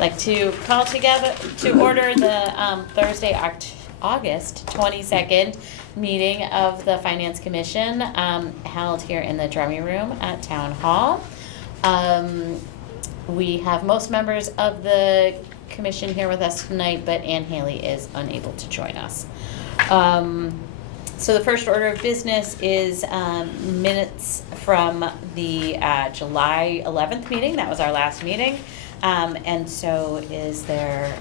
Like to call together to order the Thursday, August 22nd meeting of the Finance Commission held here in the Drummy Room at Town Hall. We have most members of the commission here with us tonight, but Ann Haley is unable to join us. So the first order of business is minutes from the July 11th meeting. That was our last meeting. And so is there,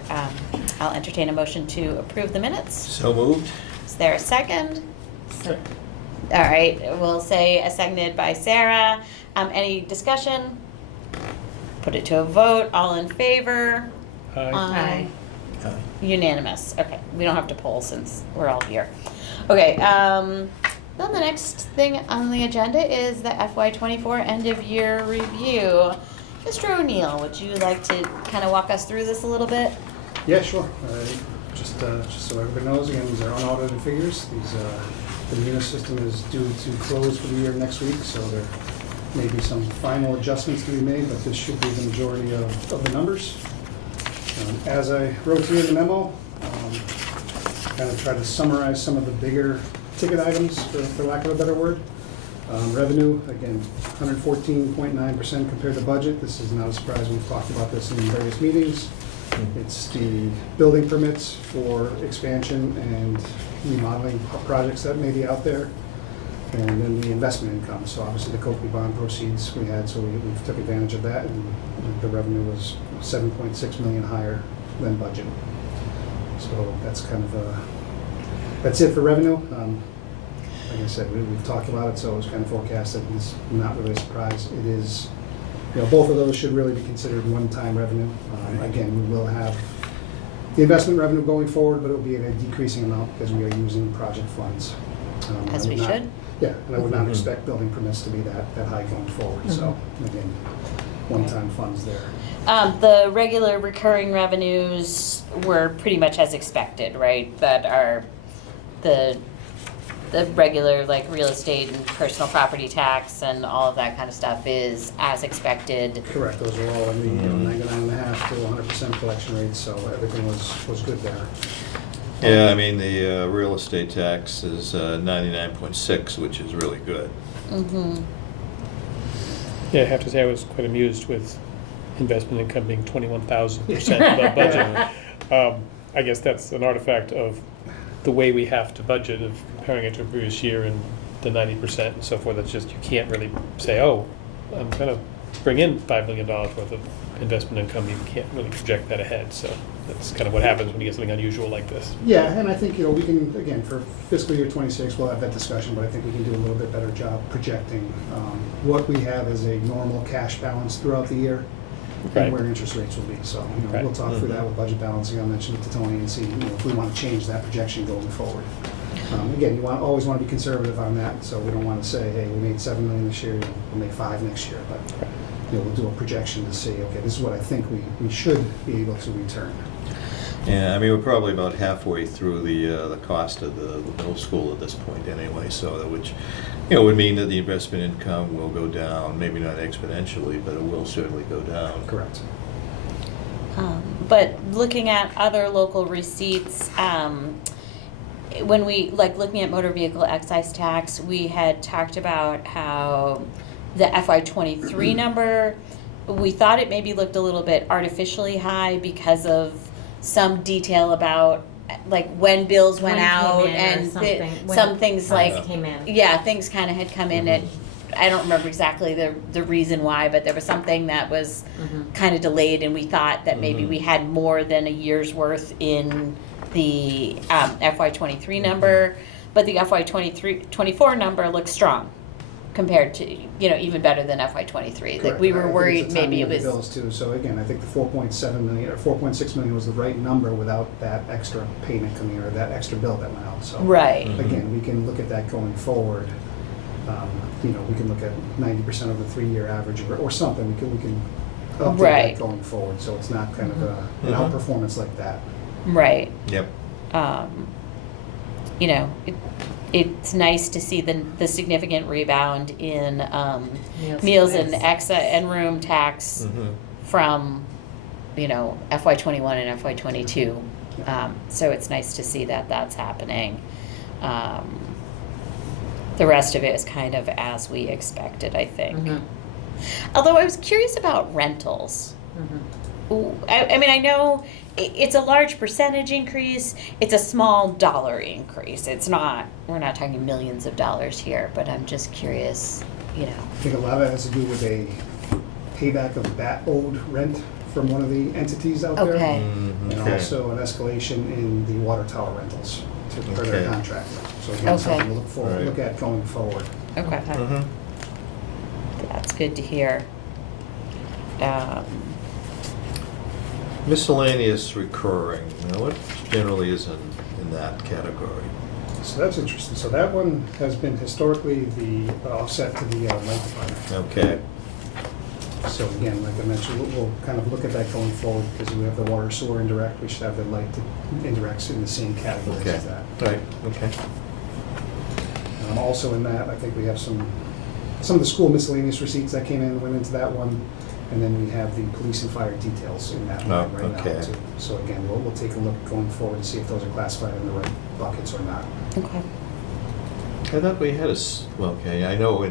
I'll entertain a motion to approve the minutes. So moved. Is there a second? All right, we'll say a seconded by Sarah. Any discussion? Put it to a vote. All in favor? Aye. Aye. Unanimous. Okay, we don't have to poll since we're all here. Okay, then the next thing on the agenda is the FY24 end of year review. Mr. O'Neill, would you like to kind of walk us through this a little bit? Yeah, sure. Just so everybody knows, again, these are unaudited figures. The Munis system is due to close for the year next week, so there may be some final adjustments to be made, but this should be the majority of the numbers. As I wrote here in the memo, kind of try to summarize some of the bigger ticket items, for lack of a better word. Revenue, again, 114.9% compared to budget. This is not a surprise. We've talked about this in various meetings. It's the building permits for expansion and remodeling projects that may be out there. And then the investment income. So obviously the Copley bond proceeds we had, so we took advantage of that. And the revenue was 7.6 million higher than budget. So that's kind of that's it for revenue. Like I said, we've talked about it, so it was kind of forecasted. It's not really a surprise. It is, both of those should really be considered one-time revenue. Again, we will have the investment revenue going forward, but it will be at a decreasing amount because we are using project funds. As we should. Yeah, and I would not expect building permits to be that high going forward. So again, one-time funds there. The regular recurring revenues were pretty much as expected, right? That are the regular like real estate and personal property tax and all of that kind of stuff is as expected. Correct. Those are all in the 99.5% to 100% collection rates, so everything was good there. Yeah, I mean, the real estate tax is 99.6, which is really good. Mm-hmm. Yeah, I have to say I was quite amused with investment income being 21,000% above budget. I guess that's an artifact of the way we have to budget, of comparing it to a previous year and the 90% and so forth. It's just, you can't really say, oh, I'm going to bring in $5 million worth of investment income. You can't really project that ahead. So that's kind of what happens when you get something unusual like this. Yeah, and I think, we can, again, for fiscal year 26, we'll have that discussion, but I think we can do a little bit better job projecting what we have as a normal cash balance throughout the year. Right. And where interest rates will be. So Right. we'll talk through that with budget balancing. I'll mention it to Tony and see if we want to change that projection going forward. Again, you always want to be conservative on that, so we don't want to say, hey, we made $7 million this year, we'll make $5 million next year. But we'll do a projection to see, okay, this is what I think we should be able to return. Yeah, I mean, we're probably about halfway through the cost of the middle school at this point anyway, so that which, would mean that the investment income will go down, maybe not exponentially, but it will certainly go down. Correct. But looking at other local receipts, when we, looking at motor vehicle excise tax, we had talked about how the FY23 number, we thought it maybe looked a little bit artificially high because of some detail about when bills went out and some things came in. Yeah, things kind of had come in at, I don't remember exactly the reason why, but there was something that was kind of delayed, and we thought that maybe we had more than a year's worth in the FY23 number, but the FY24 number looks strong compared to, even better than FY23. Like we were worried maybe it was. Bills too. So again, I think the 4.7 million or 4.6 million was the right number without that extra payment coming or that extra bill that went out. So right. again, we can look at that going forward. You know, we can look at 90% of the 3-year average or something, we can update Right. that going forward, so it's not kind of an Mhm. outperformance like that. Right. Yep. You know, it's nice to see the significant rebound in meals and and room tax Mhm. from, you know, FY '21 and FY '22. So it's nice to see that that's happening. The rest of it is kind of as we expected, I think. Mhm. Although I was curious about rentals. Mhm. I mean, I know it's a large percentage increase. It's a small dollar increase. It's not, we're not talking millions of dollars here, but I'm just curious, you know. I think a lot of that has to do with a payback of that owed rent from one of the entities out there. Okay. Mm, And okay. also an escalation in the water tower rentals per their Okay. contract. So again, something Okay. to look Right. look at going forward. Okay. Okay. Mhm. That's good to hear. Miscellaneous recurring, now what generally is in that category? So that's interesting. So that one has been historically the offset to the light department. Okay, So again, like I mentioned, we'll kind of look at that going forward because we have the water sewer indirect. We should have the light indirects in the same category okay, as that. right, okay. Also in that, I think we have some of the school miscellaneous receipts that came in, went into that one. And then we have the police and fire details in that line right now okay. too. So again, we'll take a look going forward and see if those are classified in the right buckets or not. Okay. I thought we had well, okay, I know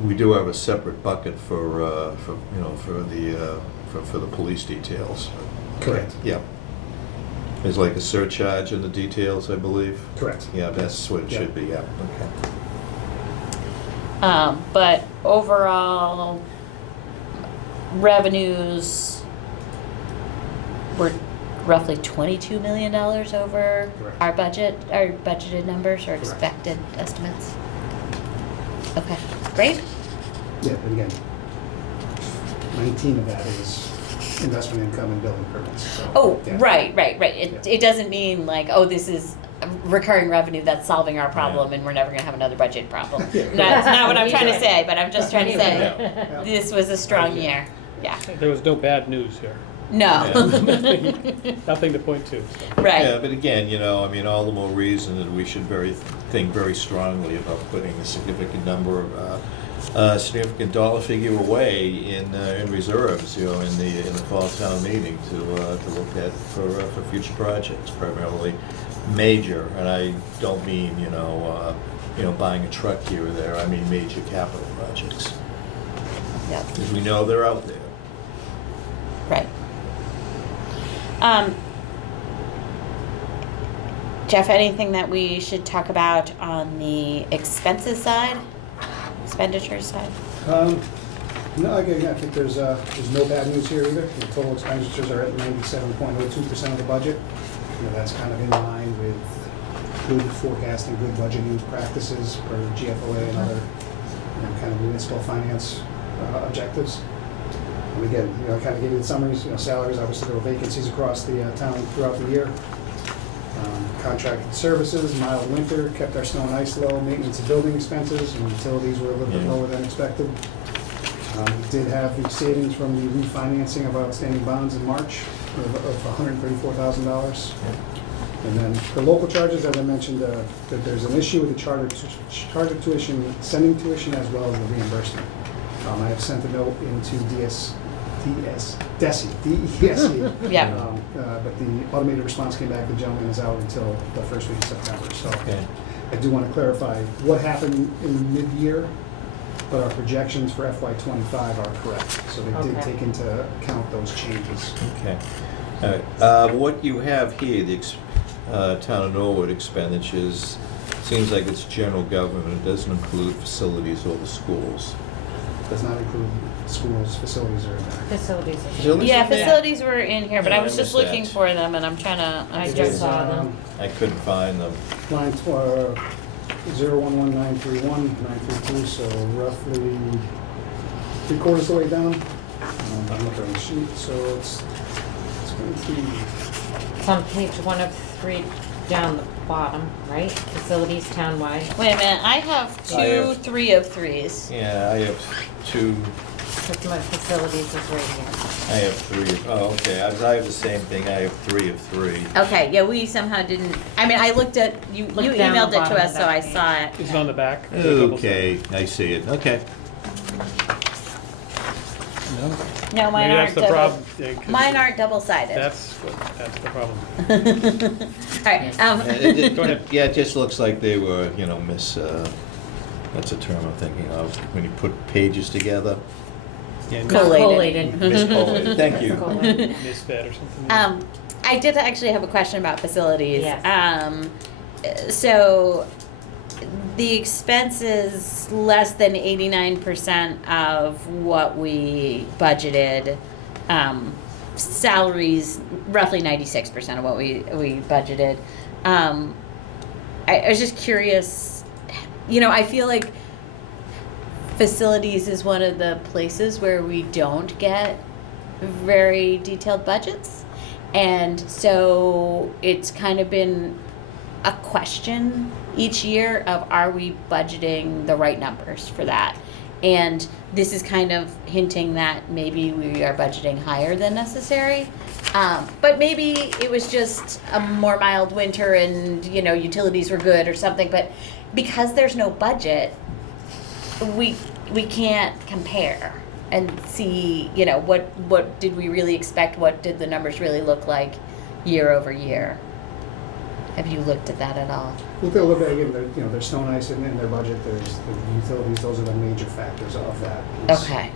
we do have a separate bucket for you know, for the police details. Correct. Yeah. There's like a surcharge in the details, I believe. Correct. Yeah, that's what it Yeah. should be, yeah, okay. But overall, revenues were roughly $22 million over Correct. our budgeted numbers or Correct. expected estimates. Okay, great. Yeah, but again, 19 of that is investment income and building permits. So, Oh, yeah. right. It, Yeah. it doesn't mean like, oh, this is recurring revenue that's solving our problem Yeah. and we're never gonna have another budget problem. Yeah. That's not what I'm trying to Right. say, but I'm just trying to say, Yeah. this was a strong year. Yeah. There was no bad news here. No. Nothing to point to. So. Right. Yeah, but again, you know, I mean, all the more reason that we should think very strongly about putting a significant number of, significant dollar figure away in reserves, you know, in the fall town meeting to look at for future projects, primarily major, and I don't mean, you know, buying a truck here or there, I mean major capital projects. Yeah. Because we know they're out there. Right. Jeff, anything that we should talk about on the expenses side, expenditures side? No, again, I think there's no bad news here either. The total expenditures are at 97.02% of the budget. You know, that's kind of in line with good forecasting, good budgeting practices for GFOA and other kind of municipal finance objectives. And again, you know, I kind of gave you the summaries, you know, salaries, obviously there were vacancies across the town throughout the year. Contracted services, mild winter, kept our snow and ice low, maintenance of building expenses, and utilities were a little bit Yeah. lower than expected. We did have the savings from the refinancing of outstanding bonds in March of $134,000. And then the local charges, as I mentioned, that there's an issue with the charter tuition, sending tuition as well as the reimbursement. I have sent a note into DESE, Yeah. but the automated response came back, the gentleman is out until the first week of September. So Okay. I do want to clarify what happened in mid-year, but our projections for FY '25 are correct. So they did Okay. take into account those changes. Okay. All right. What you have here, the town of Norwood expenditures, seems like it's general government. It doesn't include facilities or the schools. Does not include schools, facilities are in there. Facilities. Facilities? Yeah, facilities were in here, but Yeah, I was I just missed looking that. for them and I'm trying to, I I'm just just, saw them. I couldn't find them. Line 011931, 932, so roughly 3/4 of the way down. I'm looking on the sheet, so it's going to be, It's on page 1 of 3 down bottom, right? Facilities townwide, Wait a minute, I have I two have- 3 of 3s. Yeah, I have two, because my facilities is right here. I have three, oh, okay, I have the same thing, I have 3 of 3. Okay, yeah, we somehow didn't, I mean, I looked at, you Look down emailed the it bottom to of us, so that I page. saw it. Is it on the back? Is it a double Okay, I see it, okay. sided? No? No, mine Maybe aren't that's the double. problem. Yeah, 'cause Mine aren't double-sided. That's the problem. Alright, Go ahead. Yeah, it just looks like they were, you know, that's a term I'm thinking of, when you put pages together. Yeah, Collated. Miscollated, thank you. misfed or something. I did actually have a question about facilities. Yes. So the expenses less than 89% of what we budgeted. Salaries roughly 96% of what we budgeted. I was just curious. You know, I feel like facilities is one of the places where we don't get very detailed budgets. And so it's kind of been a question each year of, are we budgeting the right numbers for that? And this is kind of hinting that maybe we are budgeting higher than necessary. But maybe it was just a more mild winter and, you know, utilities were good or something. But because there's no budget, we can't compare and see, you know, what did we really expect? What did the numbers really look like year over year? Have you looked at that at all? Look at a little bit, again, you know, there's snow and ice in their budget, there's the utilities, those are the major factors of that piece. Okay.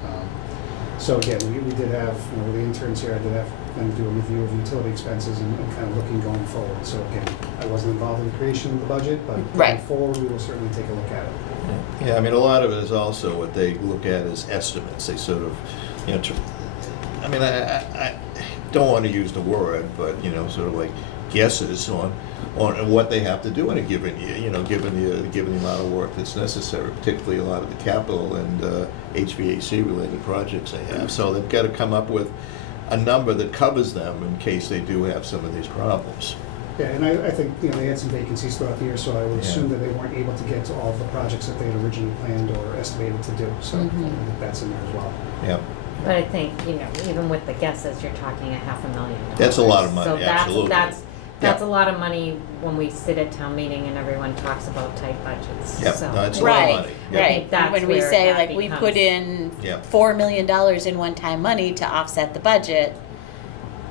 So again, we did have, you know, with the interns here, I did have them do a review of utility expenses and kind of looking going forward. So again, I wasn't involved in the creation of the budget, but going Right. forward, we will certainly take a look at it. Yeah, I mean, a lot of it is also what they look at as estimates. They sort of, you know, I mean, I don't want to use the word, but, you know, sort of like guesses on what they have to do in a given year, you know, given the amount of work that's necessary, particularly a lot of the capital and HVAC-related projects they have. So they've got to come up with a number that covers them in case they do have some of these problems. Yeah, and I think, you know, they had some vacancies throughout the year, so I would Yeah. assume that they weren't able to get to all of the projects that they had originally planned or estimated to do. So I Mhm. think that's in there as well. Yeah. But I think, you know, even with the guesses, you're talking $500,000. That's a lot of money, So absolutely. that's Yeah. a lot of money when we sit at town meeting and everyone talks about tight budgets. Yep, So- no, it's a lot of Right, money. Yeah. right. That's When we where say, that like, we put becomes- in Yeah. $4 million in one-time money to offset the budget,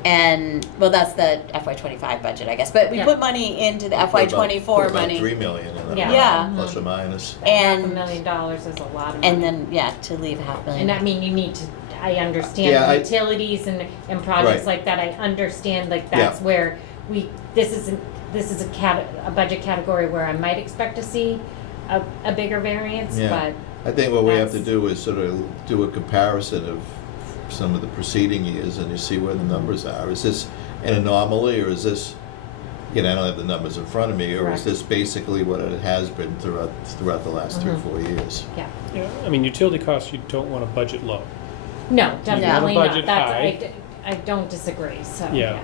and, well, that's the FY25 budget, I guess, but we Yeah. put money into the Put FY24 about money. $3 million in it. Yeah. Yeah. Plus or minus. And- $500,000 is a lot of money. And then, yeah, to leave $500,000. And I mean, you need to, I Yeah, understand utilities and projects Right. like that, I understand, like, that's Yeah. where this is a budget category where I might expect to see a bigger variance, Yeah. but I think what we have to That's- do is sort of do a comparison of some of the preceding years and you see where the numbers are. Is this an anomaly, or is this, again, I don't have the numbers in front of me, or is Correct. this basically what it has been throughout the last 3 or 4 years? yeah. Yeah, I mean, utility costs, you don't want to budget low. No, definitely not. budget That's, high. I don't disagree, so, Yeah. yeah.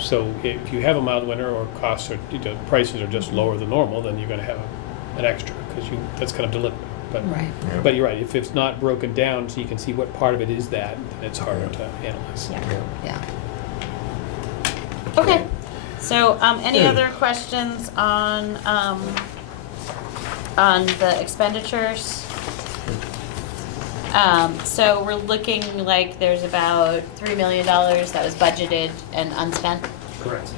So if you have a mild winter or costs are, you know, prices are just lower than normal, then you're going to have an extra, because that's kind of deliberate. But, Right. Yeah. but you're right, if it's not broken down so you can see what part of it is that, then it's harder to analyze. Yeah. Yeah. Okay, so, any other questions on the expenditures? So we're looking like there's about $3 million that was budgeted and unspent. Correct.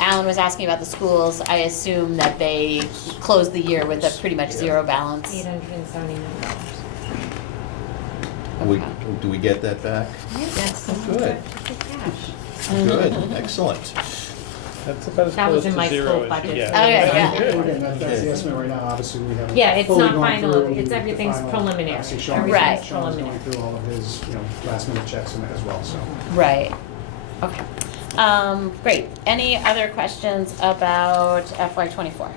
Alan was asking about the schools. I assume that they closed the year with a pretty much zero balance. $879. Do we get that back? Yes. Good. Cash. Good, excellent. That's about as That close was in to my zero school as budget. you get. Okay, yeah. Again, that's the estimate right now, obviously, we haven't. Yeah, it's fully not gone final. through It's the everything's final- preliminary. obviously, Sean- Everything's Right. Sean's going preliminary. through all of his, you know, last minute checks in it as well, so. Right. Okay. Great. Any other questions about FY24?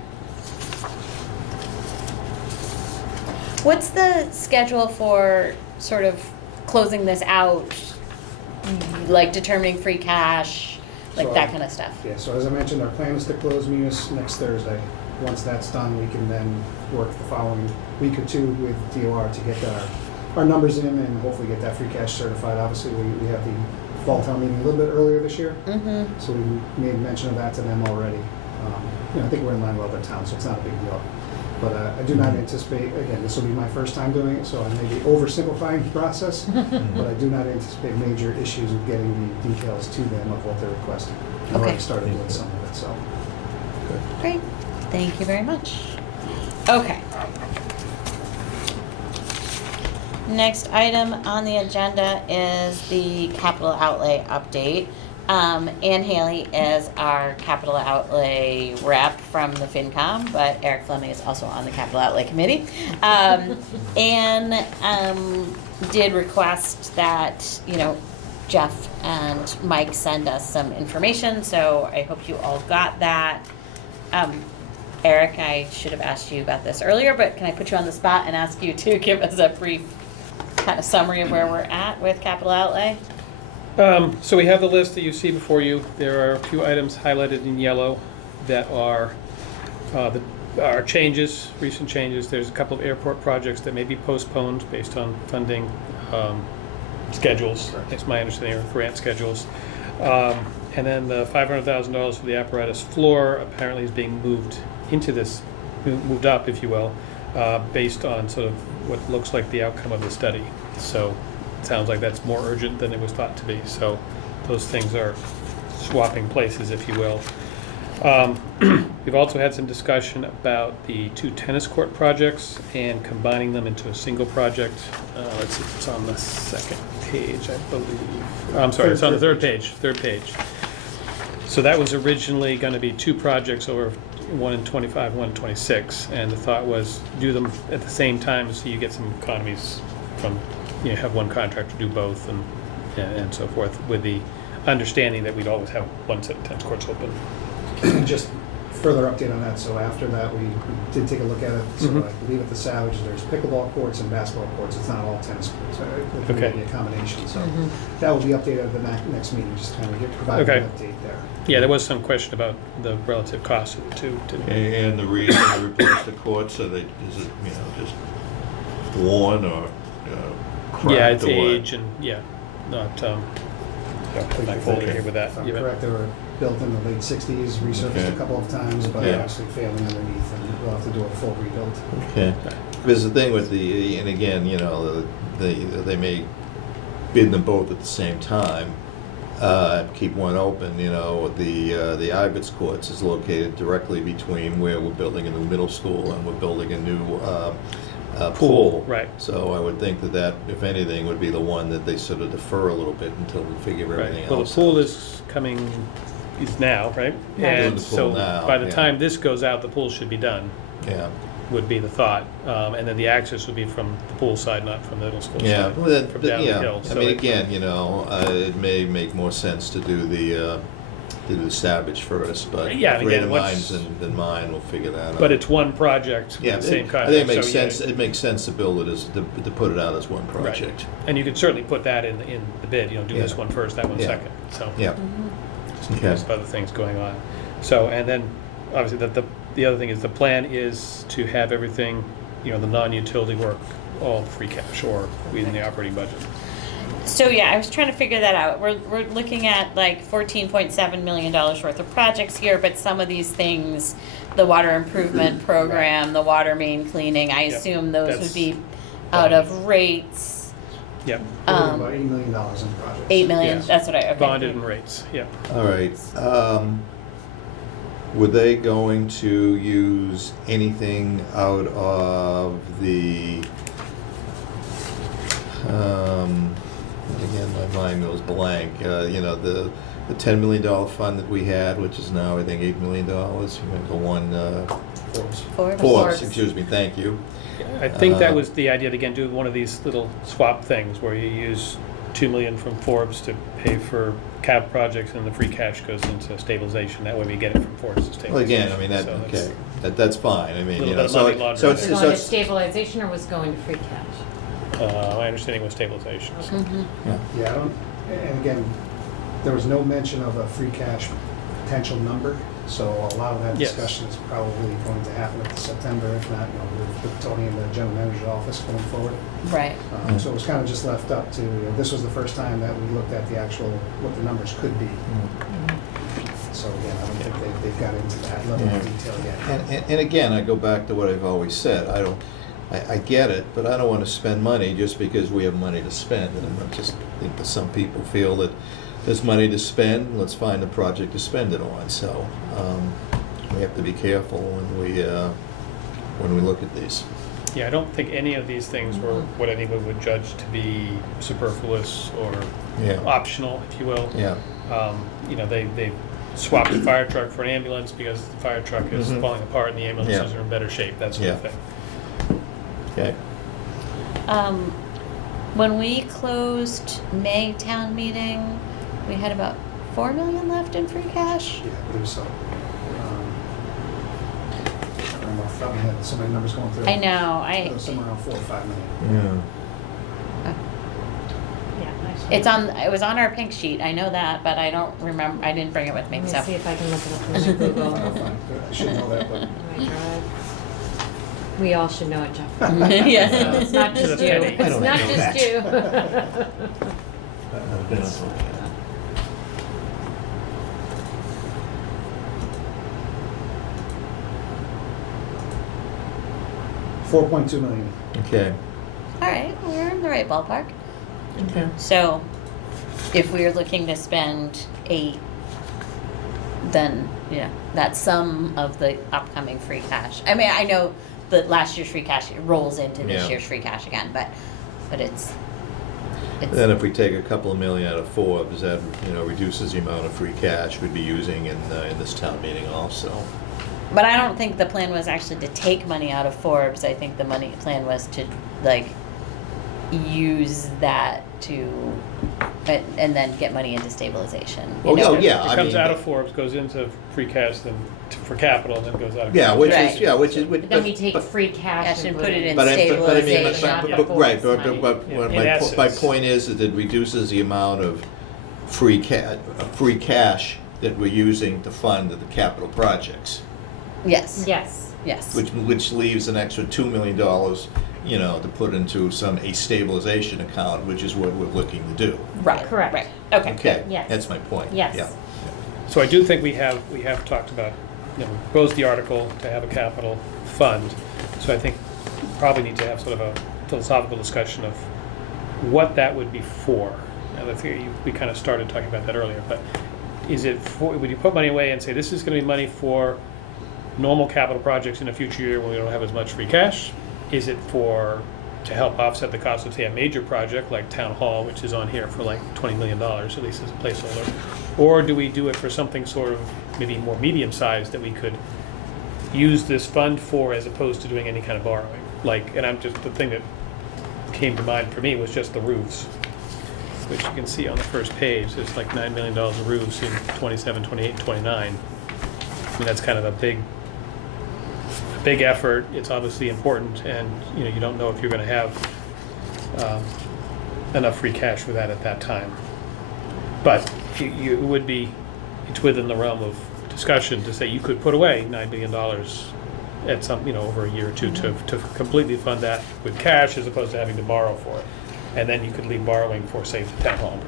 What's the schedule for sort of closing this out, like determining free cash? like So, that kind of stuff. Yeah, so as I mentioned, our plan is to close Munis next Thursday. Once that's done, we can then work the following week or two with DOR to get our numbers in and hopefully get that free cash certified. Obviously, we have the fall town meeting a little bit earlier this year, Mm-hmm. so we made mention of that to them already. I think we're in line with other towns, so it's not a big deal. But I do not anticipate, again, this will be my first time doing it, so I may be oversimplifying the process, but I do not anticipate major issues with getting the details to them of what they're requesting. I've Okay. already started doing some of it, so. Great, thank you very much. Okay. Next item on the agenda is the capital outlay update. Ann Haley is our capital outlay rep from the FinCom, but Eric Fleming is also on the capital outlay committee. Ann did request that, Jeff and Mike send us some information, so I hope you all got that. Eric, I should have asked you about this earlier, but can I put you on the spot and ask you to give us a brief kind of summary of where we're at with capital outlay? So we have the list that you see before you. There are a few items highlighted in yellow that are changes, recent changes. There's a couple of airport projects that may be postponed based on funding schedules. That's my understanding, or grant schedules. And then the $500,000 for the apparatus floor apparently is being moved up, if you will, based on sort of what looks like the outcome of the study. So it sounds like that's more urgent than it was thought to be. So those things are swapping places, if you will. We've also had some discussion about the 2 tennis court projects and combining them into a single project. Let's see, it's on the second page, I believe. I'm sorry, it's on the third page. So that was originally going to be 2 projects over, one in 25, one in 26, and the thought was do them at the same time so you get some economies from, have one contractor do both and so forth, with the understanding that we'd always have one set of tennis courts open. Just further update on that, so after that, we did take a look at it. So Mhm. I believe at the Savage, there's pickleball courts and basketball courts. It's not all tennis courts. It could Okay. be a combination, so Mhm. that will be updated at the next meeting, just kind of provide Okay. an update there. Yeah, there was some question about the relative cost of the two. And the reason to replace the courts, is it, just worn or cracked? Yeah, it's or what? age and, not, put my folder here with that. If I'm Yeah. correct, they were built in the late 60s, resurfaced Okay. a couple of times, but Yeah. actually failing underneath, and we'll have to do a full rebuild. Okay. Because the thing with and again, they may bid them both at the same time, keep one open, the Ivitt's Courts is located directly between where we're building a new middle school and we're building a new pool. Right. So I would think that, if anything, would be the one that they sort of defer a little bit until we figure everything Right. Well, the else pool out. is now, right? Right. Doing And the so pool now, by the yeah. time this goes out, the pool should be done, Yeah. would be the thought. And then the access would be from the pool side, not from the middle school Yeah, side. well, then, From down the hill. I So mean, it- again, it may make more sense to do the Savage first, but Yeah, and greater again, minds what's- than mine will figure that out. But it's one project Yeah, with the same I contract. think it makes so, yeah. sense, it makes sense to build it to put it out as one project. And you could certainly put that in the bid, do this Yeah. one first, that one Yeah. second, so. Yeah, Just in Okay. case of other things going on. So, and then, obviously, the other thing is, the plan is to have everything, the non-utility work, all free cash or within the operating budget. So yeah, I was trying to figure that out. We're looking at like $14.7 million worth of projects here, but some of these things, the water improvement program, the water main cleaning, I Yep. assume those That's would be out of rates. Yep, We're looking about $8 million in projects. 8 million, Yes. that's what okay. bonded and rates, yeah. all right. Were they going to use anything out of the, again, my mind goes blank, the $10 million fund that we had, which is now, I think, $8 million, the one, Forbes, excuse me, thank you. I think that was the idea, to again, do one of these little swap things where you use $2 million from Forbes to pay for cap projects and the free cash goes into stabilization. That way we get it from Forbes to stabilization. Well, again, I mean, So it's- that's fine, I mean, Little bit of so money laundering. so Was it's, it so going to it's, stabilization or was going to free cash? My understanding was stabilization. So. Mhm. yeah. Yeah, and again, there was no mention of a free cash potential number, so a lot of that Yes. discussion is probably going to happen at the September, if not, with Tony in the general manager's office going forward. Right. So it was kind of just left up to, this was the first time that we looked at the actual, what the numbers could be. So again, I don't think they've got into that level of detail yet. And again, I go back to what I've always said, I get it, but I don't want to spend money just because we have money to spend. And I just think that some people feel that there's money to spend, let's find a project to spend it on. So we have to be careful when we look at these. Yeah, I don't think any of these things were what anyone would judge to be superfluous or Yeah. optional, if you will. Yeah. You know, they swapped the fire truck for an ambulance because the fire truck is Mhm. falling apart and the ambulances Yeah. are in better shape, that sort of Yeah. thing. Okay. When we closed May town meeting, we had about 4 million left in free cash. Yeah, I believe so. I don't know off the top of my head, so many numbers going through. I know, It was somewhere around 4 or 5 million. Yeah. Yeah, actually. It was on our pink sheet, I know that, but I don't remember, I didn't bring it with me, Let me so. see if I can look it up on my Google. Fine. I should know that, but. My drive. We all should know it, Jeff. Yeah. So it's not To just the you. penny. It's I don't not know just you. I've been on- 4.2 million. Okay. All right, we're in the right ballpark. Okay. So if we are looking to spend 8, then, that's some of the upcoming free cash. I mean, I know that last year's free cash rolls into this Yeah. year's free cash again, but it's. Then if we take a couple of million out of Forbes, that, reduces the amount of free cash we'd be using in this town meeting also. But I don't think the plan was actually to take money out of Forbes. I think the plan was to, use that to, and then get money into stabilization. Oh, yeah, It I comes mean- out of Forbes, goes into free cash, then for capital, and then goes out of. Yeah, which Right. is, yeah, which is. But then we take free cash Cash and and put it in But I mean, stabilization, not the right, Forbes money. but Yeah, what in my essence. point is that it reduces the amount of free cash that we're using to fund the capital projects, Yes. Yes. Yes. which leaves an extra $2 million, to put into a stabilization account, which is what we're looking to do. Right. Correct. Right. Okay. Okay, Yes. that's my point. Yes. Yeah. So I do think we have talked about, we proposed the article to have a capital fund. So I think we probably need to have sort of a philosophical discussion of what that would be for. And I think we kind of started talking about that earlier, but is it for, would you put money away and say this is going to be money for normal capital projects in a future year when we don't have as much free cash? Is it to help offset the cost of, say, a major project like Town Hall, which is on here for like $20 million, at least as a placeholder? Or do we do it for something sort of maybe more medium-sized that we could use this fund for as opposed to doing any kind of borrowing? The thing that came to mind for me was just the roofs, which you can see on the first page. There's like $9 million of roofs in 27, 28, 29. I mean, that's kind of a big effort. It's obviously important, and you don't know if you're going to have enough free cash for that at that time. But it would be, it's within the realm of discussion to say you could put away $9 billion at some, over a year or two to completely fund that with cash as opposed to having to borrow for it. And then you could leave borrowing for, say, the town hall.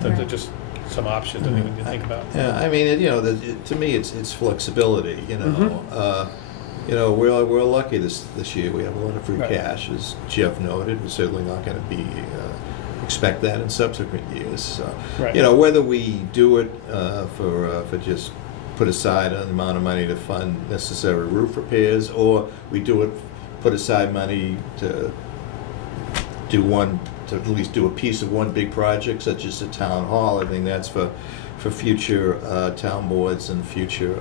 Those are Right. just some options I think we need to think about. Yeah, I mean, to me, it's flexibility, We're lucky this year, we have a lot of free Right. cash, as Jeff noted. We're certainly not gonna expect that in subsequent years. So, Right. whether we do it for just put aside an amount of money to fund necessary roof repairs, or we put aside money to at least do a piece of one big project, such as the town hall. I think that's for future town boards and future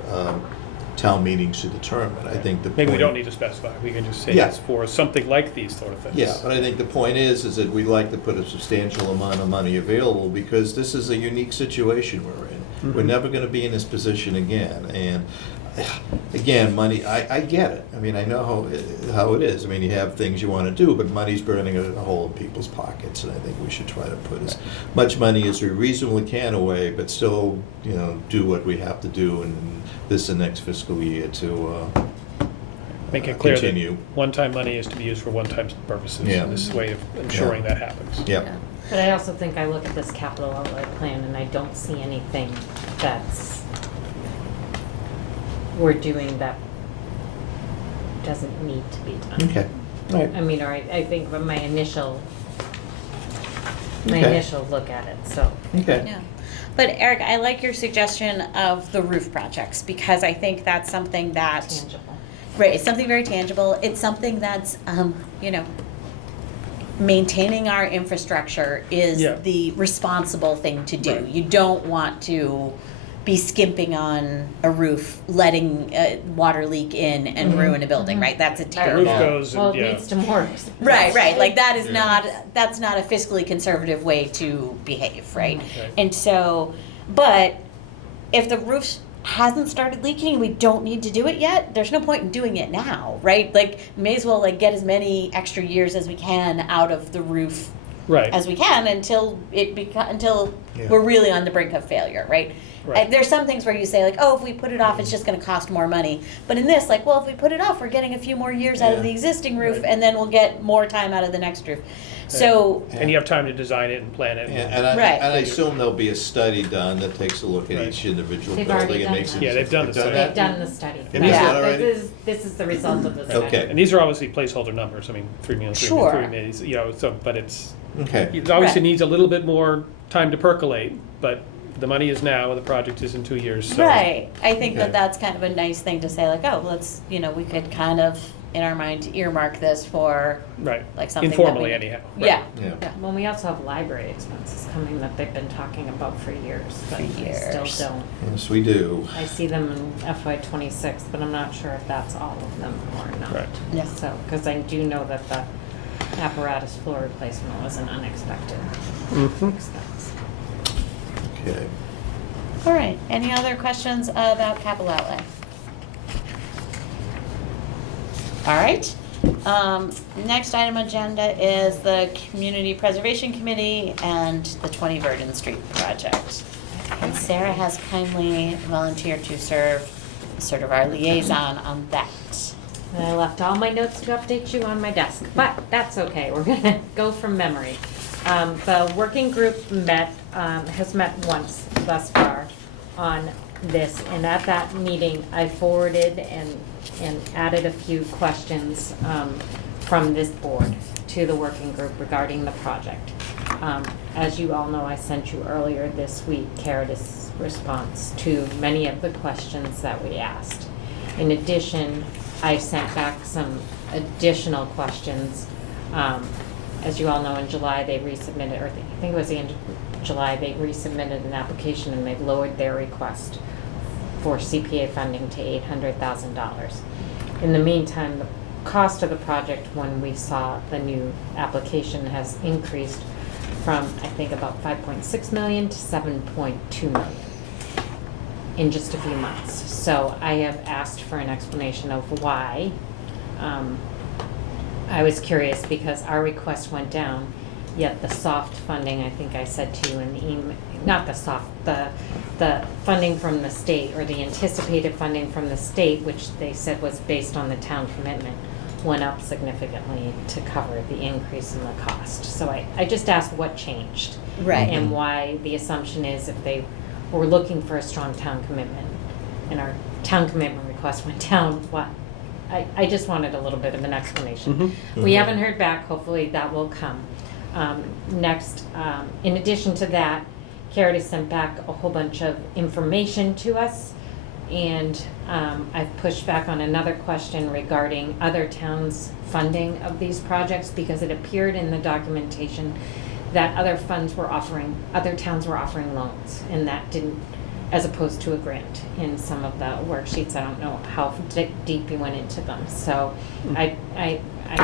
town meetings to determine. I think the Maybe we point- don't need to specify. We can just say Yeah. it's for something like these sort of things. Yeah, but I think the point is that we'd like to put a substantial amount of money available, because this is a unique situation we're in. We're never gonna be in this position again, and again, money, I get it. I mean, I know how it is. I mean, you have things you want to do, but money's burning a hole in people's pockets, and I think we should try to put as much money as we reasonably can away, but still, do what we have to do in this and next fiscal year to Make it clear that continue. one-time money is to be used for one-time purposes. Yeah. This is a way of ensuring that happens. Yep. Yeah. But I also think I look at this capital outlay plan and I don't see anything that's we're doing that doesn't need to be done. Okay. All right. I mean, or I think from my initial Okay. look at it, so. Okay. Yeah. But Eric, I like your suggestion of the roof projects because I think that's something that, Tangible. right, it's something very tangible. It's something that's, maintaining our infrastructure is Yeah. the responsible thing to do. Right. You don't want to be skimping on a roof, letting water leak in and ruin a building, right? That's a The terrible. roof goes, Well, and, it yeah. leads to more. Right, like that is Yeah. that's not a fiscally conservative way to behave, right? Okay. And so, but if the roof hasn't started leaking, we don't need to do it yet, there's no point in doing it now, right? Like, may as well like get as many extra years as we can out of the roof Right. as we can until until Yeah. we're really on the brink of failure, right? Right. There's some things where you say like, oh, if we put it off, it's just going to cost more money. But in this, like, well, if we put it off, we're getting a few more years out of Yeah. the existing roof, Right. and then we'll get more time out of the next roof. So, And you have time to design it and plan it. Yeah, and I Right. assume there'll be a study done that takes a look at Right. each individual They've building already and done makes that. it. Yeah, they've done the study. They've done the study. Have you done that already? This is the result of the study. Okay. And these are obviously placeholder numbers. I mean, 3 million, 3 Sure. million, 3 million, so, but it's, Okay. it obviously Right. needs a little bit more time to percolate, but the money is now, and the project is in 2 years, so. right, I think Okay. that that's kind of a nice thing to say, like, oh, let's, we could kind of, in our mind, earmark this for, Right. like, something that Informally we- anyhow. Right. Yeah. Yeah. Well, we also have library expenses coming that they've been talking about for years, but For I years. still don't. Yes, we do. I see them in FY '26, but I'm not sure if that's all of them or not. Right. Yeah. So, because I do know that the apparatus floor replacement was an unexpected Mhm. expense. Okay. All right, any other questions about capital outlay? All right, next item agenda is the Community Preservation Committee and the 20 Virgin Street project. And Sarah has kindly volunteered to serve as sort of our liaison on that. And I left all my notes to update you on my desk, but that's okay, we're gonna go from memory. The working group has met once thus far on this, and at that meeting, I forwarded and added a few questions, from this board to the working group regarding the project. As you all know, I sent you earlier this week Caritas' response to many of the questions that we asked. In addition, I sent back some additional questions. As you all know, in July, they resubmitted, or I think it was the end of July, they resubmitted an application and they've lowered their request for CPA funding to $800,000. In the meantime, the cost of the project, when we saw the new application, has increased from, I think, about 5.6 million to 7.2 million in just a few months. So I have asked for an explanation of why. I was curious because our request went down, yet the soft funding, I think I said to you in the email, not the soft, the funding from the state, or the anticipated funding from the state, which they said was based on the town commitment, went up significantly to cover the increase in the cost. So I just asked what changed. Right. And why the assumption is if they were looking for a strong town commitment, and our town commitment request went down, what? I just wanted a little bit of an explanation. We haven't heard back, hopefully that will come. Next, in addition to that, Caritas sent back a whole bunch of information to us, and I've pushed back on another question regarding other towns' funding of these projects, because it appeared in the documentation that other towns were offering loans, and that didn't, as opposed to a grant in some of the worksheets. I don't know how deep you went into them. So I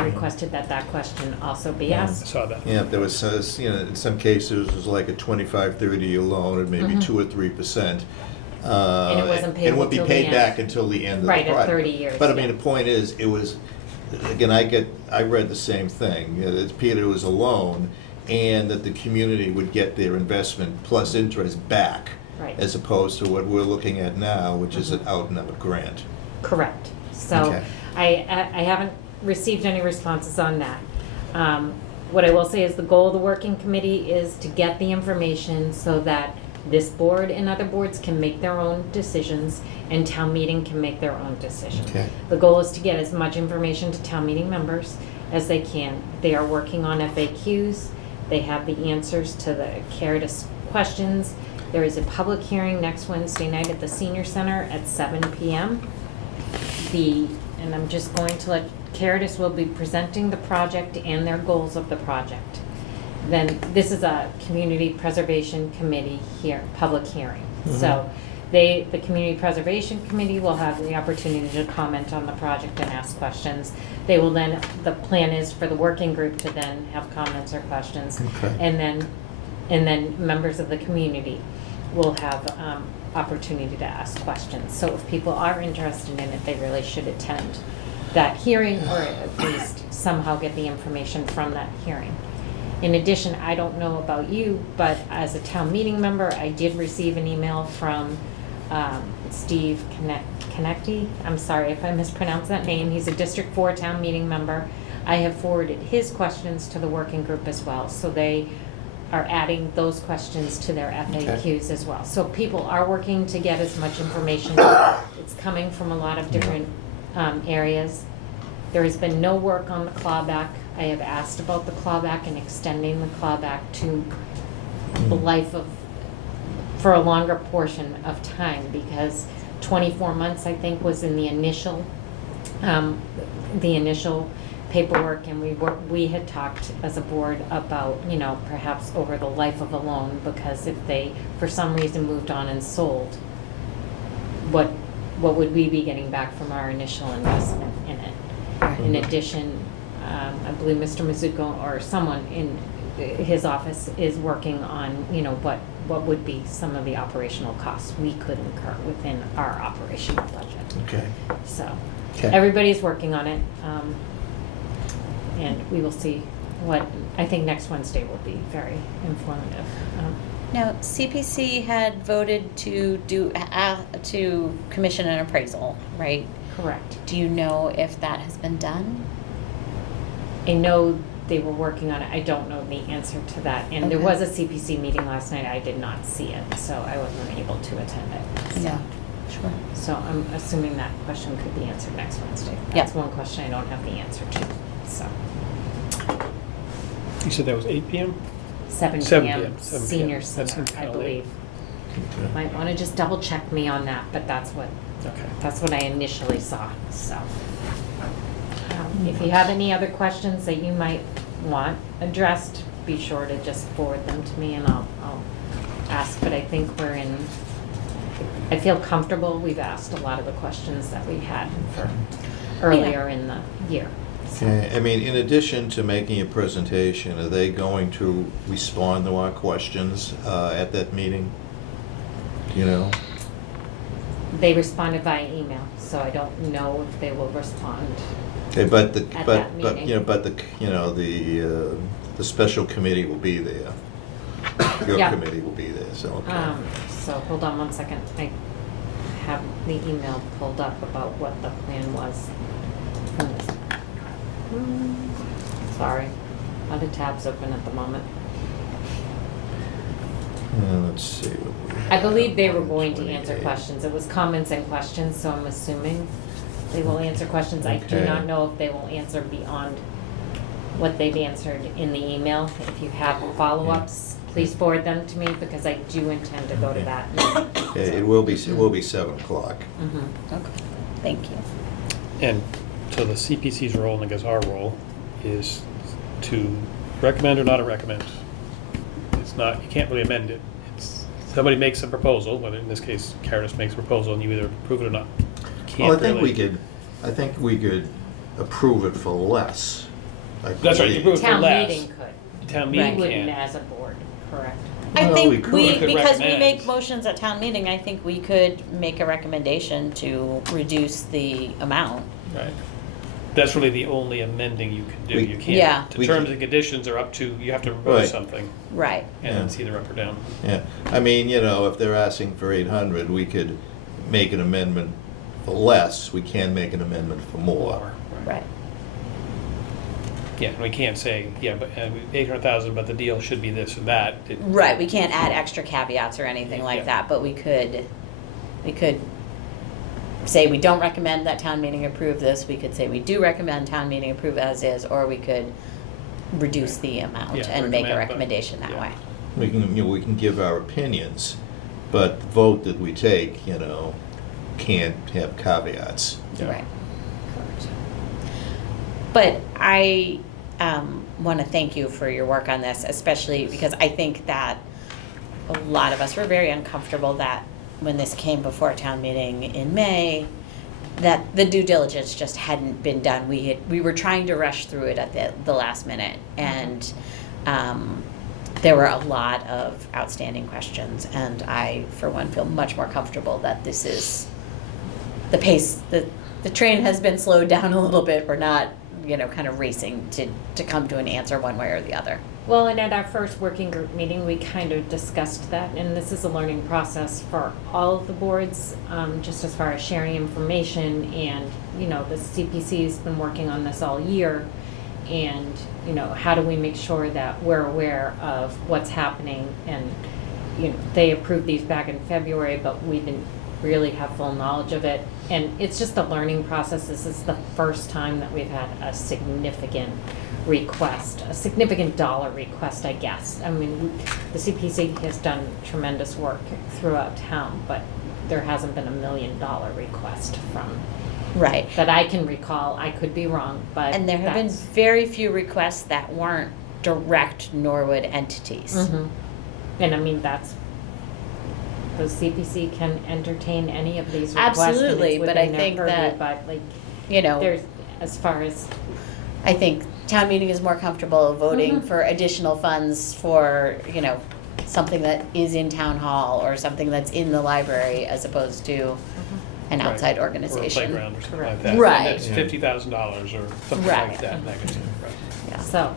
requested that question also be I asked. saw that. Yeah, there was, in some cases, it was like a 25, 30-year loan, and maybe 2 or 3%. And it wasn't payable And would be till the paid end. back until the end of the Right, project. at 30 years, But I mean, yeah. the point is, it was, again, I read the same thing. Peter was a loan, and that the community would get their investment plus interest back. Right. As opposed to what we're looking at now, which is an out and out grant. Correct. So Okay. I haven't received any responses on that. What I will say is the goal of the working committee is to get the information so that this board and other boards can make their own decisions and town meeting can make their own decision. Okay. The goal is to get as much information to town meeting members as they can. They are working on FAQs. They have the answers to the Caritas questions. There is a public hearing next Wednesday night at the Senior Center at 7 p.m. And I'm just going to let, Caritas will be presenting the project and their goals of the project. Then, this is a Community Preservation Committee here, public hearing. So, the Community Preservation Committee will have the opportunity to comment on the project and ask questions. They will then, the plan is for the working group to then have comments or questions. Okay. And then members of the community will have opportunity to ask questions. So if people are interested in it, they really should attend that hearing or at least somehow get the information from that hearing. In addition, I don't know about you, but as a town meeting member, I did receive an email from Steve Konecny. I'm sorry if I mispronounced that name. He's a District 4 town meeting member. I have forwarded his questions to the working group as well. So they are adding those questions to their FAQs as well. So people are working to get as much information. It's coming from a lot of different areas. There has been no work on the clawback. I have asked about the clawback and extending the clawback to the life of, for a longer portion of time, because 24 months, I think, was in the initial paperwork, and we had talked as a board about, perhaps over the life of a loan, because if they, for some reason, moved on and sold, what would we be getting back from our initial investment in it? In addition, I believe Mr. Mizuko or someone in his office is working on, what would be some of the operational costs we could incur within our operational budget. Okay. So, Okay. everybody's working on it, and we will see what, I think next Wednesday will be very informative. Now, CPC had voted to to commission an appraisal, right? Correct. Do you know if that has been done? I know they were working on it, I don't know the answer to that, and there Okay. was a CPC meeting last night, I did not see it, so I wasn't able to attend it. So- Yeah, sure. So I'm assuming that question could be answered next Wednesday. Yep. That's one question I don't have the answer to, so. You said that was 8 p.m.? 7 7 p.m. p.m., 7 p.m. Senior That Center, seems I kinda late. believe. Okay. Might want to just double check me on that, but that's what I initially saw, so. If you have any other questions that you might want addressed, be sure to just forward them to me and I'll ask, but I think I feel comfortable, we've asked a lot of the questions that we had for earlier in the year. So. Okay, I mean, in addition to making a presentation, are they going to respond to our questions at that meeting? Do you know? They responded via email, so I don't know if they will respond. Okay, but the, At but, that but, meeting. the special committee will be there. Your Yeah. committee will be there, so, okay. So hold on one second, I have the email pulled up about what the plan was. Sorry, other tabs open at the moment. Let's see. what we I believe they were have. going to answer 28. questions. It was comments and questions, so I'm assuming they will answer questions. I do Okay. not know if they will answer beyond what they've answered in the email. If you have follow-ups, please forward them to me because I do intend to go to that meeting. Okay, it will be 7 o'clock. Mhm. Okay, thank you. And so the CPC's role, and I guess our role, is to recommend or not to recommend. It's not, you can't really amend it. It's, somebody makes a proposal, whether in this case Caritas makes a proposal, and you either approve it or not. You can't Well, really- I think we could approve it for less. I That's right, you believe. approve it for Town less. meeting could. Town We meeting wouldn't can. as a board, correct. I Well, think we could. we, We could because we recommend. make motions at town meeting, I think we could make a recommendation to reduce the amount. Right. That's really the only amending you can do. We- You Yeah. can't, the We terms can- and conditions are up to, you have to Right. propose something, Right. and Yeah. it's either up or down. Yeah, I mean, you know, if they're asking for 800, we could make an amendment for less, we can make an amendment for more. Right. Yeah, and we can't say, yeah, but 800,000, but the deal should be this and that. Right, we can't add extra caveats or anything like Yeah. that, but we could say we don't recommend that town meeting approve this, we could say we do recommend town meeting approve as is, or we could reduce the amount Yeah, and make a recommend, but- recommendation that yeah. way. We can, you know, we can give our opinions, but the vote that we take, you know, can't have caveats. Yeah. Right. But I want to thank you for your work on this, especially because I think that a lot of us were very uncomfortable that when this came before town meeting in May, that the due diligence just hadn't been done. We were trying to rush through it at the last minute, and there were a lot of outstanding questions. And I, for one, feel much more comfortable that this is the pace. The train has been slowed down a little bit. We're not, kind of racing to come to an answer one way or the other. Well, and at our first working group meeting, we kind of discussed that, and this is a learning process for all of the boards, just as far as sharing information, and, the CPC's been working on this all year, and, how do we make sure that we're aware of what's happening, and, they approved these back in February, but we didn't really have full knowledge of it, and it's just a learning process. This is the first time that we've had a significant request, a significant dollar request, I guess. I mean, the CPC has done tremendous work throughout town, but there hasn't been $1 million request from, Right. that I can recall. I could be wrong, but And there have been that's- very few requests that weren't direct Norwood entities. Mhm. And I mean, the CPC can entertain any of these requests. and it's Absolutely, but I within their think purview, that, But like, There's, there's, as far as, I think town meeting is more comfortable voting Mhm. for additional funds for, something that is in town hall or something that's in the library as opposed to an Right. outside Or a organization. playground or something Correct. like that. Right. And that's Yeah. $50,000 or something Right. like that magnitude, right. Yeah. so,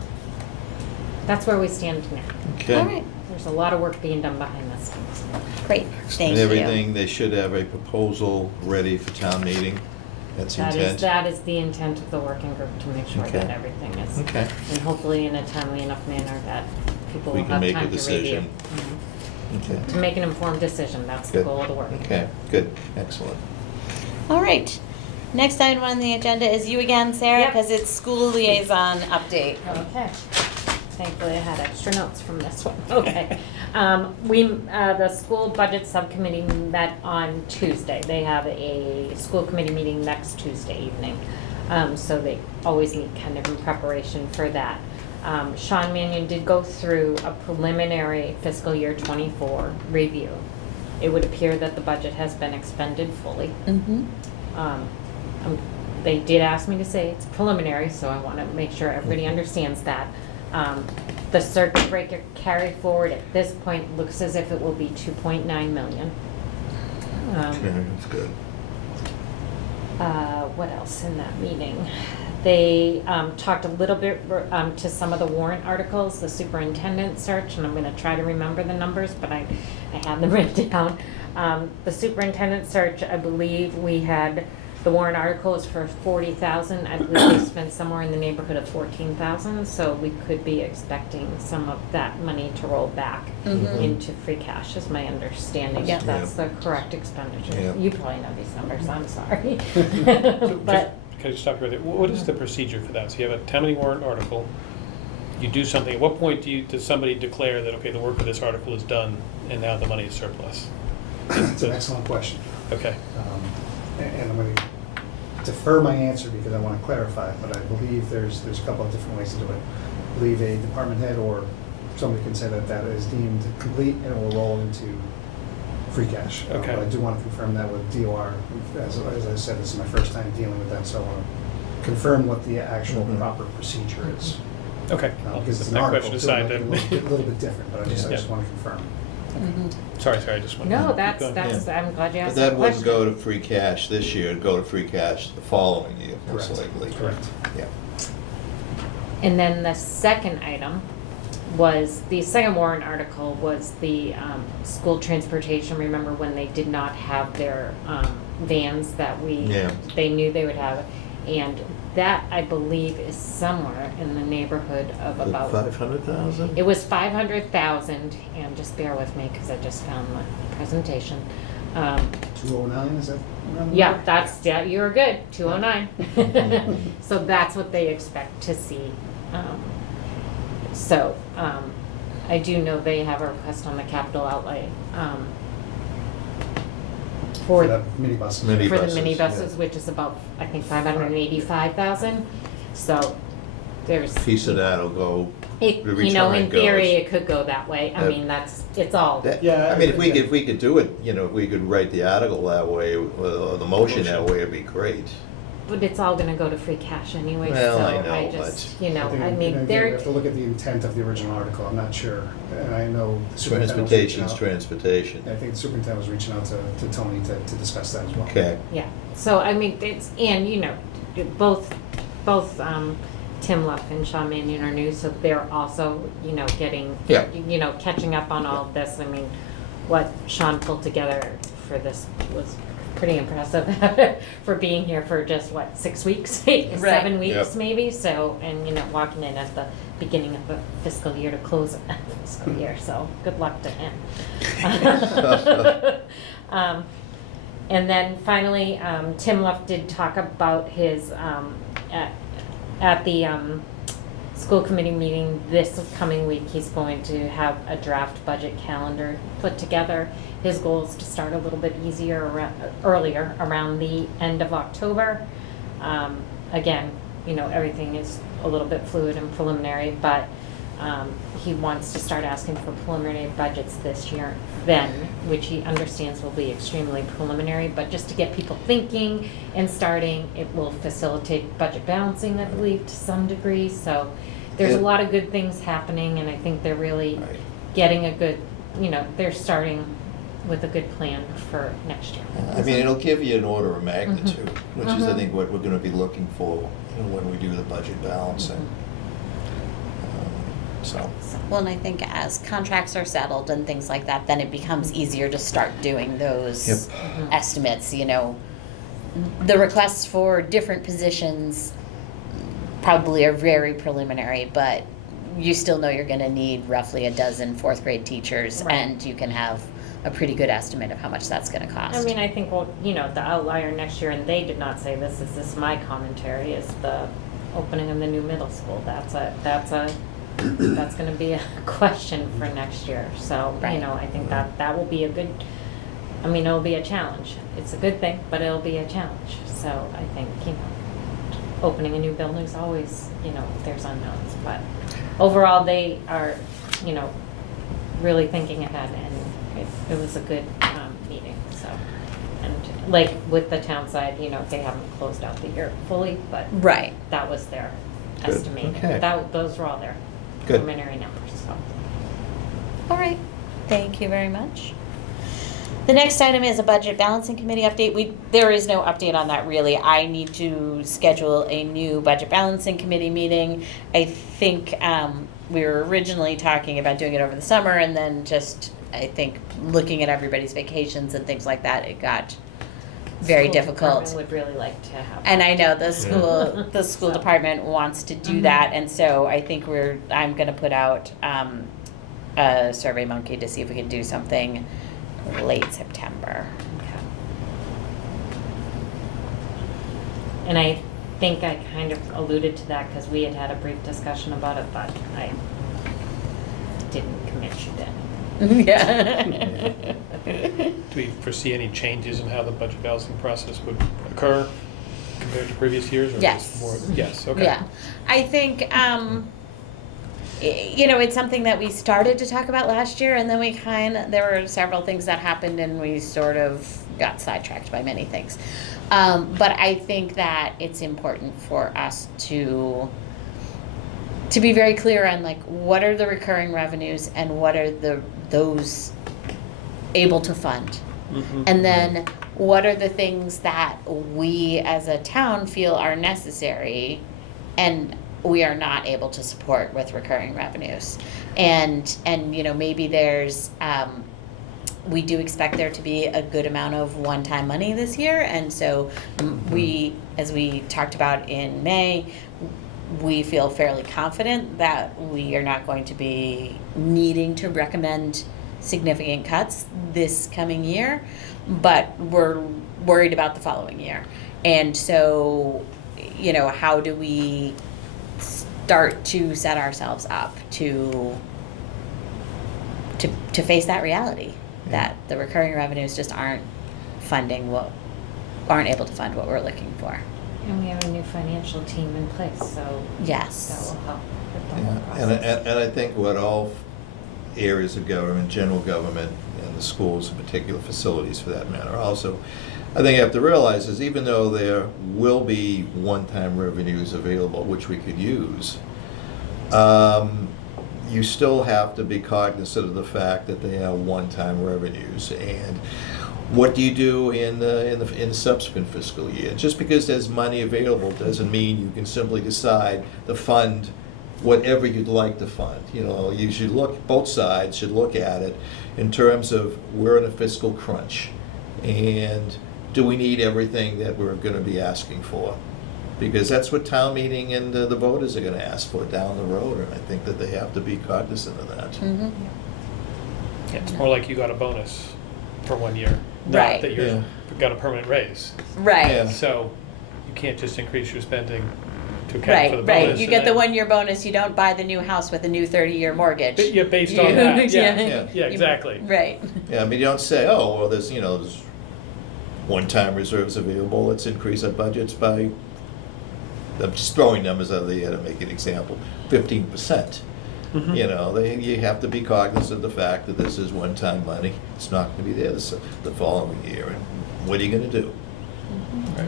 that's where we stand now. Okay? All right, There's a lot of work being done behind the scenes. great, thank And you. everything, they should have a proposal ready for town meeting. That's intent. That is the intent of the working group, to make sure Okay. that everything is, Okay. and hopefully in a timely enough manner that people We will can have make a time to review. decision. Mhm. Okay. To make an informed decision, that's the Good. goal of the work. Okay, good, excellent. All right, next item on the agenda is you again, Sarah, Yep. because it's school liaison update. Okay. Thankfully, I had extra notes from this one. Okay. The school budget subcommittee met on Tuesday. They have a school committee meeting next Tuesday evening. So they always meet kind of in preparation for that. Sean Mannion did go through a preliminary fiscal year '24 review. It would appear that the budget has been expended fully. Mm-hmm. They did ask me to say it's preliminary, so I want to make sure everybody understands that. The circuit breaker carry forward at this point looks as if it will be 2.9 million. Okay, that's good. What else in that meeting? They talked a little bit to some of the warrant articles, the superintendent search, and I'm going to try to remember the numbers, but I have them written down. The superintendent search, I believe we had, the warrant article is for 40,000. I believe we spent somewhere in the neighborhood of 14,000, so we could be expecting some of that money to roll back Mhm. into free cash, is my understanding. Yeah. If that's the correct expenditure. Yeah. You probably know these numbers, I'm sorry. So But, can I just stop you right there? What is the procedure for that? So you have a town meeting warrant article, you do something, at what point does somebody declare that, okay, the work of this article is done, and now the money is surplus? It's an excellent question. Okay, And I'm going to defer my answer because I want to clarify, but I believe there's a couple of different ways to do it. I believe a department head or somebody can say that is deemed complete and it will roll into free cash. Okay. But I do want to confirm that with DOR. As I said, this is my first time dealing with them, so I want to confirm what the actual Mhm. proper procedure is. Okay, I'll Because it's put an that article, question too, aside like, then. a little bit different, but I just Yeah. want to confirm. Mhm. Sorry, I just wanted to No, keep that's, going. I'm glad you But asked that that wouldn't question. go to free cash this year, it'd go to free cash the following year, most Correct. likely. Correct. Yeah. And then the second item was, the second warrant article was the school transportation. Remember when they did not have their vans that Yeah. they knew they would have? And that, I believe, is somewhere in the neighborhood of about, 500,000? it was 500,000, and just bear with me, because I just found the presentation. 209, is that around the Yeah, number? that's, yeah, you were good, 209. So that's what they expect to see. So, I do know they have a request on the capital outlay, For for, the minibuses. Mini- for the Minibuses, minibuses, yeah. which is about, I think, 585,000. So there's. Piece of that'll go, It, the you know, return in theory, goes. it could go that way. I Yeah. mean, it's all. that, Yeah, I mean, if we yeah. could, if we could do it, you know, if we could write the article that way, or the motion that way, it'd be great. But it's all gonna go to free cash anyway, Well, so I I know, just, you know, think, I mean, again, we they're, have to look at the intent of the original article, I'm not sure, and I know the superintendent was reaching Transportation's out. transportation. I think the superintendent was reaching out to Tony to discuss that as well. Okay. yeah. So, I mean, it's, and, you know, both Tim Luff and Sean Mannion are new, so they're also, you know, getting, Yeah. you know, catching up on all of this. I mean, what Sean pulled together for this was pretty impressive for being here for just, what, 6 weeks? 7 Right. weeks, Yep. maybe, so, and, you know, walking in at the beginning of the fiscal year to close the fiscal year, so good luck to him. And then finally, Tim Luff did talk about his, at the school committee meeting this coming week, he's going to have a draft budget calendar put together. His goal is to start a little bit earlier, around the end of October. Again, you know, everything is a little bit fluid and preliminary, but he wants to start asking for preliminary budgets this year then, which he understands will be extremely preliminary, but just to get people thinking and starting, it will facilitate budget balancing, I believe, to some degree. So there's a Yeah. lot of good things happening, and I think they're really Right. getting a good, you know, they're starting with a good plan for next year. I mean, it'll give you an order of magnitude, which is, I Mhm. think, what we're gonna be looking for, you know, when we do the budget balancing. So, Well, and I think as contracts are settled and things like that, then it becomes easier to start doing those Yep. Mhm. estimates, you know. The requests for different positions probably are very preliminary, but you still know you're gonna need roughly a dozen fourth grade teachers, Right. and you can have a pretty good estimate of how much that's gonna cost. I mean, I think, well, you know, the outlier next year, and they did not say this, is this my commentary, is the opening of the new middle school. That's gonna be a question for next year. So, you Right. know, I think that will be a good, I mean, it'll be a challenge. It's a good thing, but it'll be a challenge. So I think, you know, opening a new building is always, you know, there's unknowns. But overall, they are, you know, really thinking ahead, and it was a good meeting, so. And like with the town side, you know, they haven't closed out the year fully, but Right. that was their Good, estimate. okay. Those were all their Good. preliminary numbers, so. All right, thank you very much. The next item is a budget balancing committee update. There is no update on that really. I need to schedule a new budget balancing committee meeting. I think we were originally talking about doing it over the summer, and then just, I think, looking at everybody's vacations and things like that, it got very School difficult. department would really like to have. And I know the Yeah. school So. department wants to do Mhm. that, and so I think I'm gonna put out a Survey Monkey to see if we can do something late September. Okay. And I think I kind of alluded to that because we had a brief discussion about it, but I didn't commit you then. Yeah. Do we foresee any changes in how the budget balancing process would occur compared to previous years? Or is Yes. this more, yes, okay. Yeah, I think, you know, it's something that we started to talk about last year, and then there were several things that happened, and we sort of got sidetracked by many things. But I think that it's important for us to to be very clear on like what are the recurring revenues and what are those able to fund. Mhm. And then what are the things that we as a town feel are necessary and we are not able to support with recurring revenues. And you know, maybe there's we do expect there to be a good amount of one-time money this year, and so we, as we talked about in May, we feel fairly confident that we are not going to be needing to recommend significant cuts this coming year, but we're worried about the following year. And so, you know, how do we start to set ourselves up to face that reality that the recurring revenues just aren't able to fund what we're looking for. And we have a new financial team in place, so that Yes. will help with the Yeah, whole process. and I think what all areas of government, general government, and the schools in particular, facilities for that matter, also, I think you have to realize is even though there will be one-time revenues available, which we could use, you still have to be cognizant of the fact that they are one-time revenues. And what do you do in the subsequent fiscal year? Just because there's money available doesn't mean you can simply decide to fund whatever you'd like to fund. You know, you should look, both sides should look at it in terms of we're in a fiscal crunch, and do we need everything that we're going to be asking for? Because that's what town meeting and the voters are going to ask for down the road, and I think that they have to be cognizant of that. Mm-hmm. Yeah, it's more like you got a bonus for 1 year, Right. not that you Yeah. got a permanent raise. Right. Yeah. So you can't just increase your spending to account for the Right, bonus. right. You and get the then- 1-year bonus, you don't buy the new house with a new 30-year mortgage. But yeah, based on that, yeah. Yeah. Yeah, exactly. Right. Yeah, I mean, you don't say, oh, well, there's one-time reserves available, let's increase our budgets by, I'm just throwing numbers out of the air to make an example, 15%. Mhm. You know, you have to be cognizant of the fact that this is one-time money. It's not going to be there the following year. And what are you going to do? Right.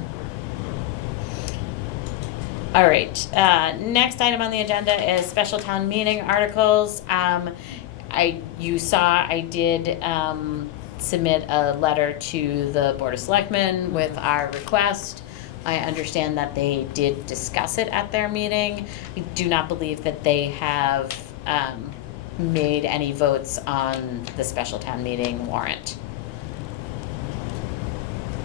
All right, next item on the agenda is special town meeting articles. You saw I did submit a letter to the Board of Selectmen with our request. I understand that they did discuss it at their meeting. I do not believe that they have made any votes on the special town meeting warrant.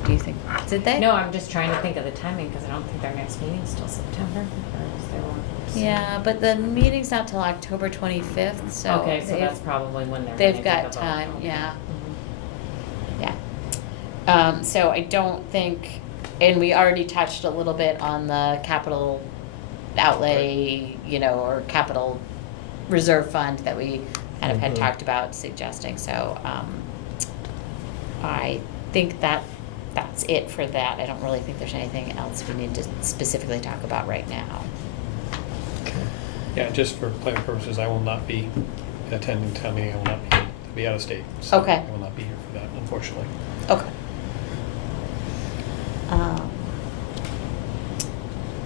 Do you think, did they? No, I'm just trying to think of the timing, because I don't think their next meeting's till September, or is there one? Yeah, but the meeting's not till October 25th, so. Okay, so they've- that's probably when they're gonna They've take got a vote. time, Okay. yeah, Mhm. yeah. So I don't think, and we already touched a little bit on the capital outlay, you know, or capital reserve fund that we kind of had Mhm. talked about suggesting, so, I think that's it for that. I don't really think there's anything else we need to specifically talk about right now. Yeah, just for planning purposes, I will not be attending town meeting. I will not be out of state. So Okay. I will not be here for that, unfortunately. Okay.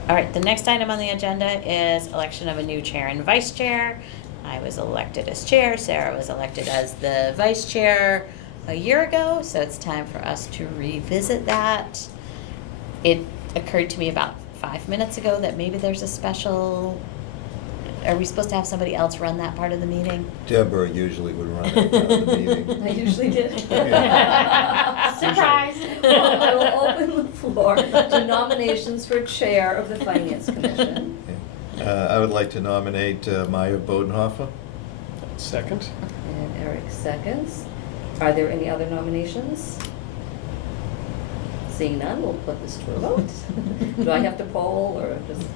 All right, the next item on the agenda is election of a new chair and vice chair. I was elected as chair, Sarah was elected as the vice chair a year ago, so it's time for us to revisit that. It occurred to me about 5 minutes ago that maybe there's a special, are we supposed to have somebody else run that part of the meeting? Deborah usually would run the meeting. I usually did. Surprise! I will open the floor to nominations for Chair of the Finance Commission. I would like to nominate Maya Bodenhofer. Second? And Eric seconds. Are there any other nominations? Seeing none, we'll put this to a vote. Do I have to poll or just?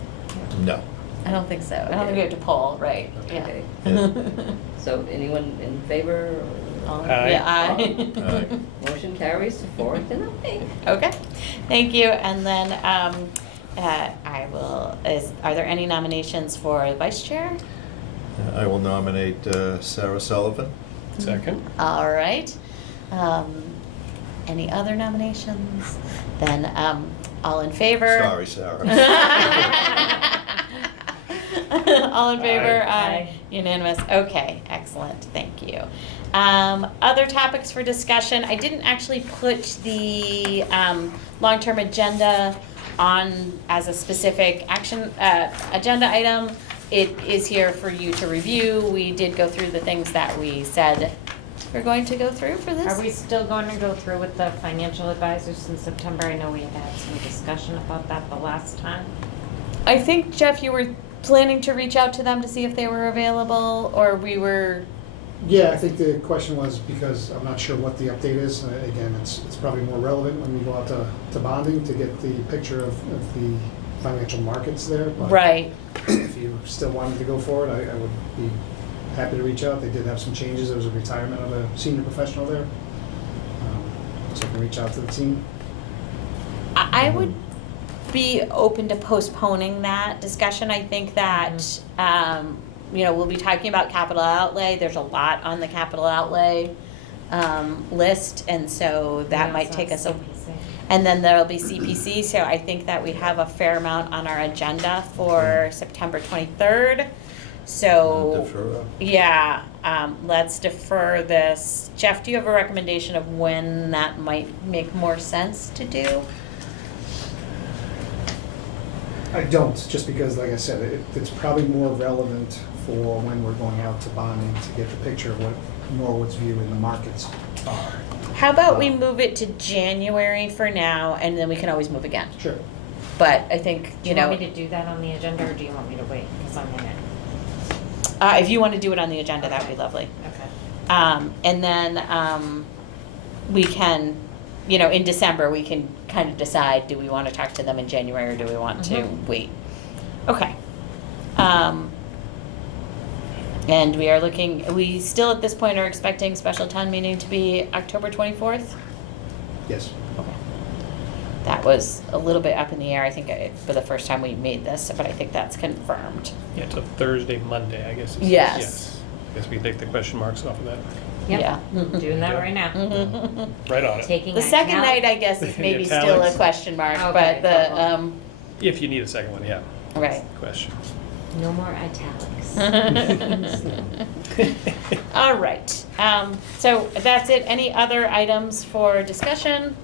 No. I don't think so. I don't think we have to poll, right? Yeah. Okay. Yeah. So anyone in favor? Or? Aye. Yeah, aye. Aye. Motion carries 4-0. Okay, thank you. And then are there any nominations for vice chair? I will nominate Sarah Sullivan. Second? All right. Any other nominations? Then all in favor? Sorry, Sarah. All in favor? Aye. Unanimous. Okay, excellent. Thank you. Other topics for discussion. I didn't actually put the long-term agenda on as a specific action agenda item. It is here for you to review. We did go through the things that we said we're going to go through for this. Are we still going to go through with the financial advisors in September? I know we had some discussion about that the last time. I think, Jeff, you were planning to reach out to them to see if they were available, or we were. Yeah, I think the question was because I'm not sure what the update is. Again, it's probably more relevant when we go out to bonding to get the picture of the financial markets there. But Right. if you still wanted to go forward, I would be happy to reach out. They did have some changes. There was a retirement of a senior professional there. So I can reach out to the team. I would be open to postponing that discussion. I think that, we'll be talking about capital outlay. There's a lot on the capital outlay list, and so that might take us a. And then there'll be CPC, so I think that we have a fair amount on our agenda for September 23rd. So, Defer. yeah, let's defer this. Jeff, do you have a recommendation of when that might make more sense to do? I don't, just because, like I said, it's probably more relevant for when we're going out to bonding to get the picture of what Norwood's view in the markets are. How about we move it to January for now, and then we can always move again? Sure. But I think, Do you want me to do that on the agenda, or do you want me to wait, because I'm in it? if you want to do it on the agenda, that would be lovely. Okay. And then we can, in December, we can kind of decide, do we want to talk to them in January or do we want to wait? Okay. And we still at this point are expecting special town meeting to be October 24th? Yes. Okay. That was a little bit up in the air, I think, for the first time we made this, but I think that's confirmed. Yeah, it's a Thursday, Monday, I guess. Yes. I guess we take the question marks off of that. Yep. Yeah. Doing that right now. Right on it. Taking The second italics. night, I guess, is maybe The still a italics. question mark, Okay, but the, If you need a second one, yeah. right. Question. No more italics. All right, so that's it. Any other items for discussion?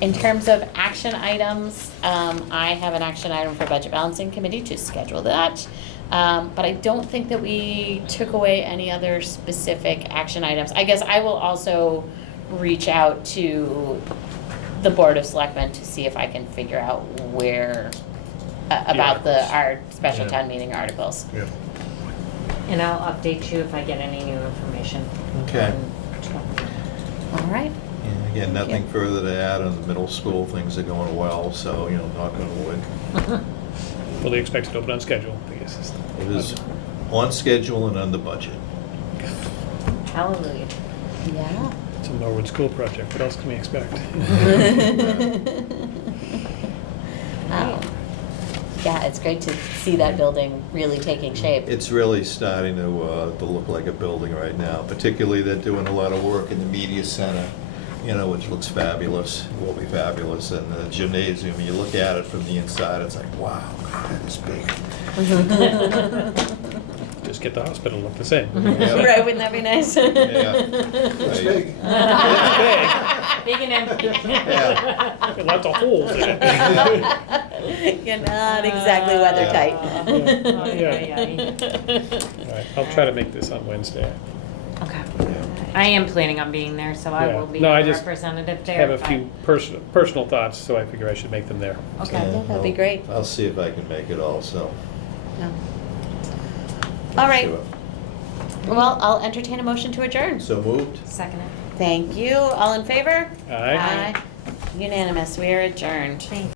In terms of action items, I have an action item for Budget Balancing Committee to schedule that. But I don't think that we took away any other specific action items. I guess I will also reach out to the Board of Selectmen to see if I can figure out where, about our special Yeah. town meeting articles. Yeah. And I'll update you if I get any new information. Okay. All right. And again, Thank nothing you. further to add on the middle school. Things are going well, so, knock on wood. Fully expected to open on schedule, I guess. is the- It is on schedule and under budget. Hallelujah. Yeah. It's a Norwood School project. What else can we expect? Yeah, it's great to see that building really taking shape. It's really starting to look like a building right now. Particularly, they're doing a lot of work in the media center, which looks fabulous, will be fabulous. And the gymnasium, you look at it from the inside, it's like, wow, it's big. Just get the hospital to look the same. Yeah. Right, wouldn't that be nice? Yeah. It's big. Big and empty. Yeah. And lots of holes in it. You're not exactly weather tight. All right, I'll try to make this on Wednesday. Okay. I am planning on being there, so I Yeah. will be No, I a just representative there. Have a if I- few personal thoughts, so I figure I should make them there. Okay. Yeah, that'd be great. I'll see if I can make it also. Yeah. All right, Sure. well, I'll entertain a motion to adjourn. So moved? Second it. Thank you. All in favor? Aye. Unanimous. We are adjourned. Thank